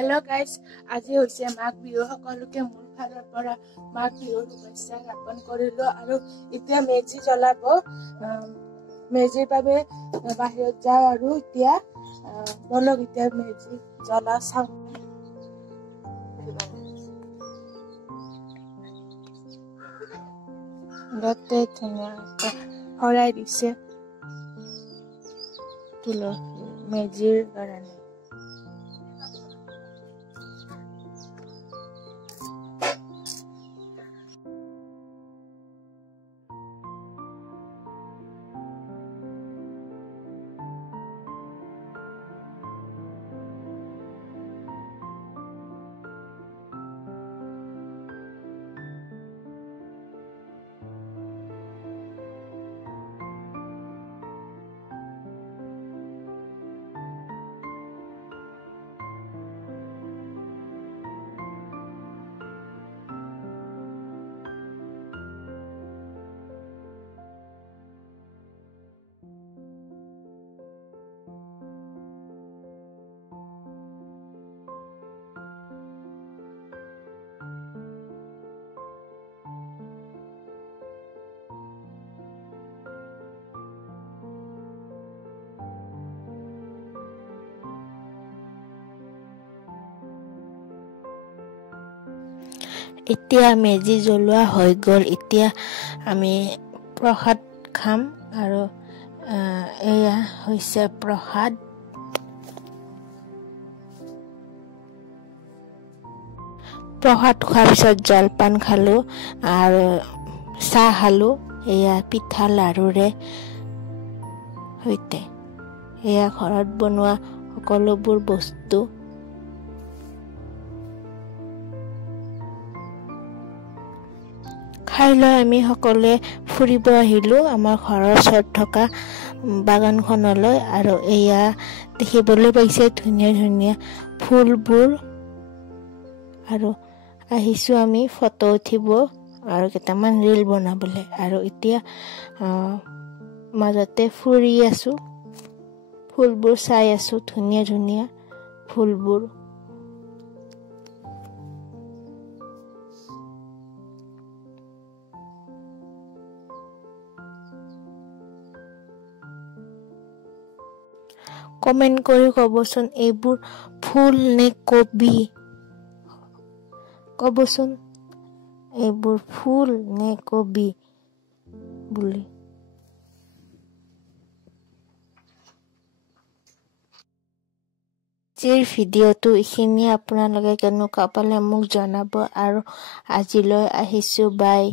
hello guys আজি হৈছে মাঘ বিহু সকলোকে মোৰ ফালৰ পৰা মাঘ বিহুৰ শুভেচ্ছা জ্ঞাপন কৰিলো আৰু এতিয়া মেজি জ্বলাব মেজিৰ বাবে বাহিৰত যাওঁ আৰু এতিয়া বলক এতিয়া মেজি জ্বলা চাওঁ গতে ধুনীয়াকৈ হৰাই দিছে তুলসী মেজিৰ কাৰণে এতিয়া মেজি জ্বলোৱা হৈ গ'ল এতিয়া আমি প্ৰসাদ খাম আৰু এয়া হৈছে প্ৰসাদ খোৱাৰ পিছত জলপান খালো আৰু চাহ খালো এয়া পিঠা লাৰুৰে সৈতে এয়া ঘৰত বনোৱা সকলোবোৰ বস্তু খাই লৈ আমি সকলোৱে ফুৰিব আহিলো আমাৰ ঘৰৰ ওচৰত থকা বাগানখনলৈ আৰু এয়া দেখিবলৈ পাইছে ধুনীয়া ধুনীয়া ফুলবোৰ আৰু আহিছো আমি ফটো উঠিব আৰু কেইটামান ৰীল বনাবলৈ আৰু এতিয়া মাজতে ফুৰি আছো ফুলবোৰ চাই আছো ধুনীয়া ধুনীয়া ফুলবোৰ কমেন্ট কৰি কবচোন এইবোৰ ফুল নে কবি কবচোন এইবোৰ ফুল নে কবি বুলি আজিৰ ভিডিঅ'টো এইখিনি আপোনালোকে কেনেকুৱা পালে মোক জনাব আৰু আজিলৈ আহিছো বাই